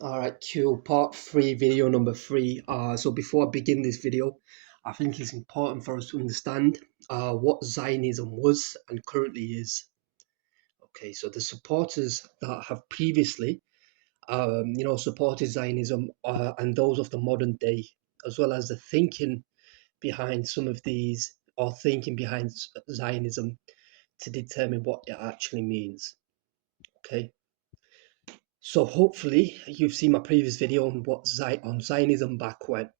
All right, to part three, video number three. So before I begin this video, I think it's important for us to understand what Zionism was and currently is. Okay, so the supporters that have previously, supported Zionism and those of the modern day, as well as the thinking behind some of these, or thinking behind Zionism to determine what it actually means. Okay. So hopefully you've seen my previous video on on Zionism back when,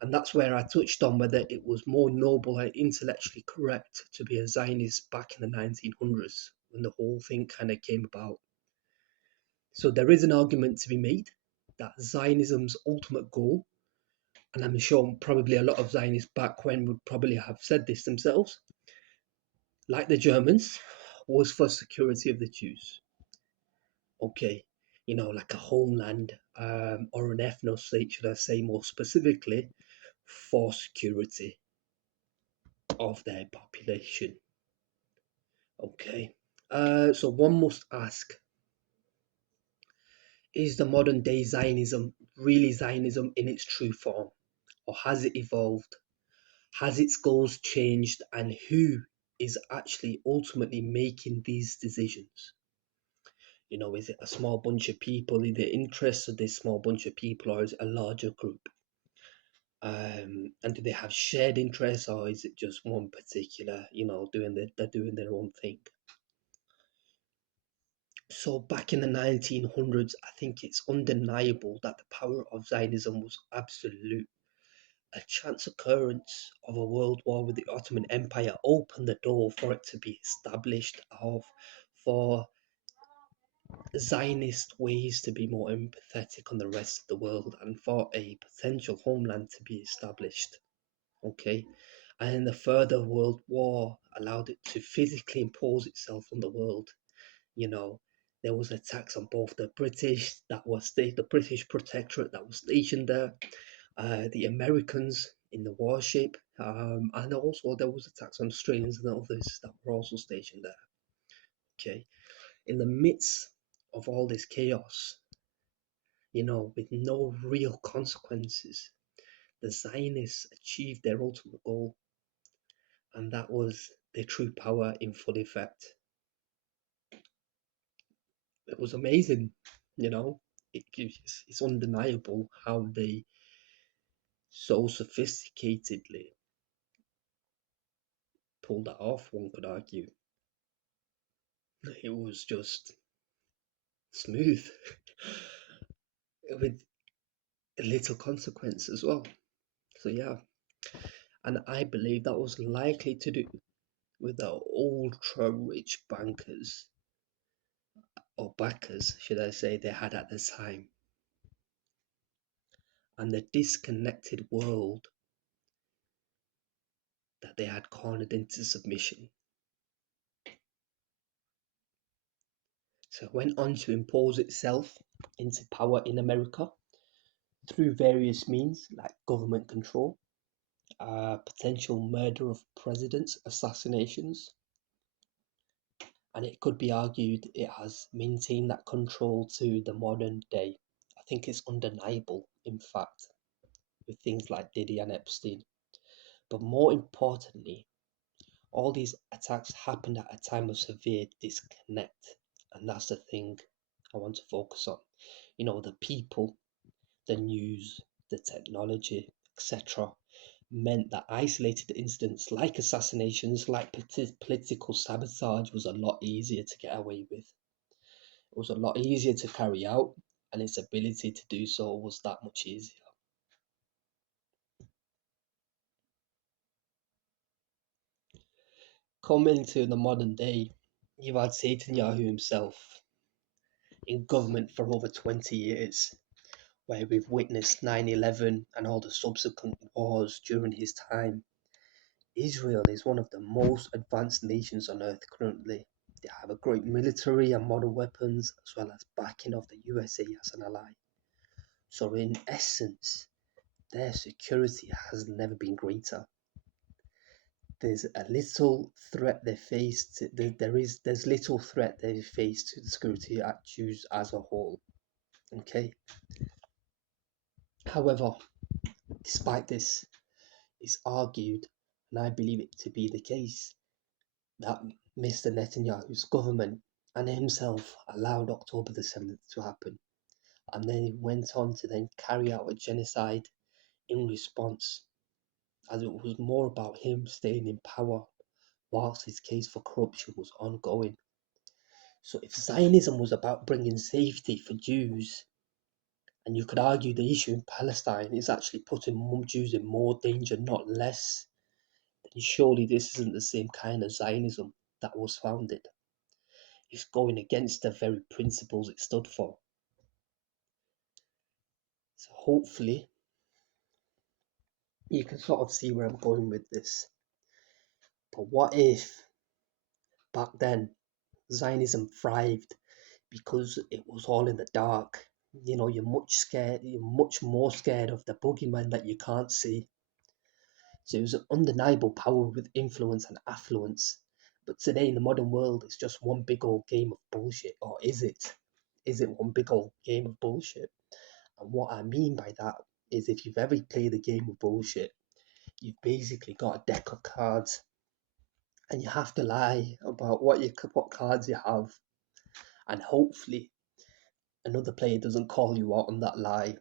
and that's where I touched on whether it was more noble and intellectually correct to be a Zionist back in the 1900s when the whole thing kind of came about. So there is an argument to be made that Zionism's ultimate goal, and I'm sure probably a lot of Zionists back when would probably have said this themselves, like the Germans, was for security of the Jews. Okay, like a homeland, or an ethno state, should I say more specifically, for security of their population. Okay, so one must ask, is the modern day Zionism really Zionism in its true form? Or has it evolved? Has its goals changed? And who is actually ultimately making these decisions? Is it a small bunch of people in the interests of this small bunch of people, or is it a larger group? And do they have shared interests, or is it just one particular, they're doing their own thing? So back in the 1900s, I think it's undeniable that the power of Zionism was absolute. A chance occurrence of a world war with the Ottoman Empire opened the door for it to be established, for Zionist ways to be more empathetic on the rest of the world, and for a potential homeland to be established. Okay, and the further World War allowed it to physically impose itself on the world. You know, there was attacks on both the the British Protectorate that was stationed there, the Americans in the warship, and also there was attacks on Australians and others that were also stationed there. Okay, in the midst of all this chaos, with no real consequences, the Zionists achieved their ultimate goal, and that was their true power in full effect. It was amazing, you know. It's undeniable how they so sophisticatedly pulled that off. One could argue it was just smooth with little consequence as well. So yeah, and I believe that was likely to do with the ultra rich bankers, or backers, should I say, they had at the time, and the disconnected world that they had cornered into submission. So it went on to impose itself into power in America through various means like government control, potential murder of presidents, assassinations, and it could be argued it has maintained that control to the modern day. I think it's undeniable, in fact, with things like Diddy and Epstein. But more importantly, all these attacks happened at a time of severe disconnect, and that's the thing I want to focus on. The people, the news, the technology, etc., meant that isolated incidents like assassinations, like political sabotage, was a lot easier to get away with. It was a lot easier to carry out, and its ability to do so was that much easier. Coming to the modern day, you've had Netanyahu himself in government for over 20 years, where we've witnessed 9/11 and all the subsequent wars during his time. Israel is one of the most advanced nations on earth currently. They have a great military and modern weapons, as well as backing of the USA as an ally. So in essence, their security has never been greater. There's a little threat they face there's little threat they face to the security at Jews as a whole. Okay. However, despite this, it's argued, and I believe it to be the case, that Mr. Netanyahu's government and himself allowed October the 7th to happen, and then he went on to then carry out a genocide in response, as it was more about him staying in power whilst his case for corruption was ongoing. So if Zionism was about bringing safety for Jews, and you could argue the issue in Palestine is actually putting Jews in more danger, not less, then surely this isn't the same kind of Zionism that was founded. It's going against the very principles it stood for. So hopefully you can sort of see where I'm going with this. But what if back then Zionism thrived because it was all in the dark? You know, you're much more scared of the boogeyman that you can't see. So it was an undeniable power with influence and affluence. But today in the modern world, it's just one big old game of bullshit. Or is it? Is it one big old game of bullshit? And what I mean by that is if you've ever played a game of bullshit, you've basically got a deck of cards and you have to lie about what cards you have, and hopefully another player doesn't call you out on that lie.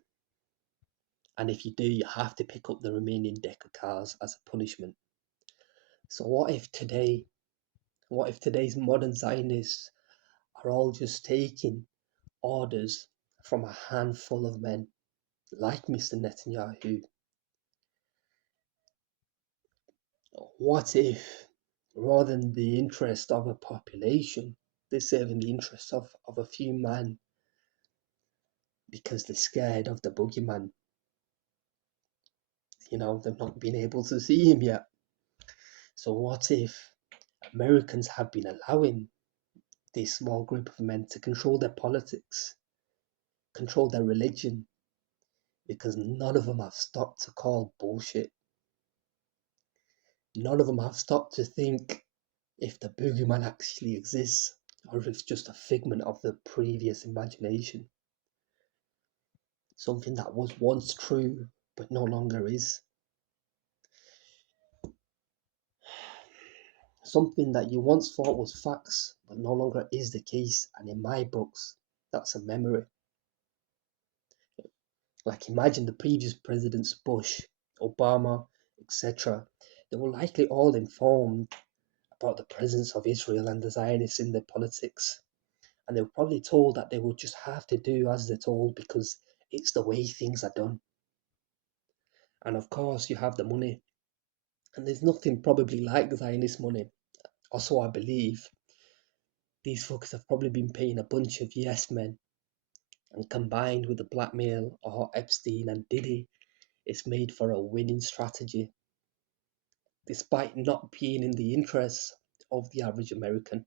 And if you do, you have to pick up the remaining deck of cards as a punishment. So what if today's modern Zionists are all just taking orders from a handful of men like Mr. Netanyahu? What if, rather than the interest of a population, they're serving the interests of a few men because they're scared of the boogeyman? You know, they've not been able to see him yet. So what if Americans have been allowing this small group of men to control their politics, control their religion, because none of them have stopped to call bullshit. None of them have stopped to think if the boogeyman actually exists or if it's just a figment of the previous imagination. Something that was once true but no longer is. Something that you once thought was facts but no longer is the case, and in my books, that's a memory. Like imagine the previous presidents, Bush, Obama, etc. They were likely all informed about the presence of Israel and the Zionists in their politics. And they were probably told that they would just have to do as they're told because it's the way things are done. And of course, you have the money. And there's nothing probably like Zionist money. Also, I believe these fuckers have probably been paying a bunch of yes men. And combined with the blackmail of Epstein and Diddy, it's made for a winning strategy, despite not being in the interests of the average American.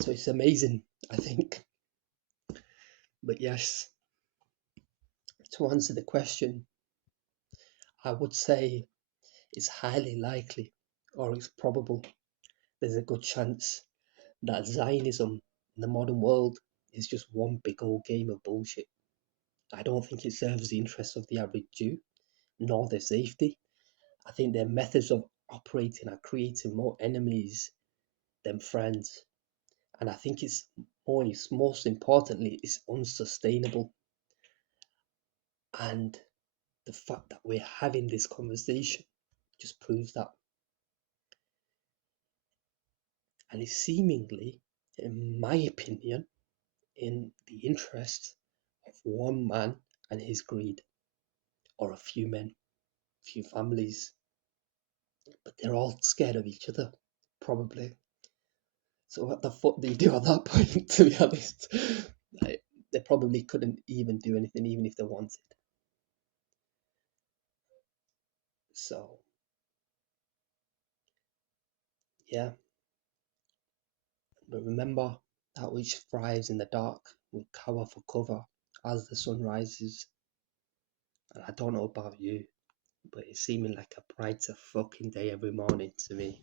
So it's amazing, I think. But yes, to answer the question, I would say it's highly likely, or it's probable, there's a good chance that Zionism in the modern world is just one big old game of bullshit. I don't think it serves the interests of the average Jew, nor their safety. I think their methods of operating are creating more enemies than friends. And I think most importantly, it's unsustainable. And the fact that we're having this conversation just proves that. And it's seemingly, in my opinion, in the interest of one man and his greed, or a few men, a few families, but they're all scared of each other, probably. So what the fuck do you do at that point, to be honest? Like, they probably couldn't even do anything, even if they wanted. So, yeah. But remember, that which thrives in the dark will cower for cover as the sun rises. And I don't know about you, but it's seeming like a brighter fucking day every morning to me.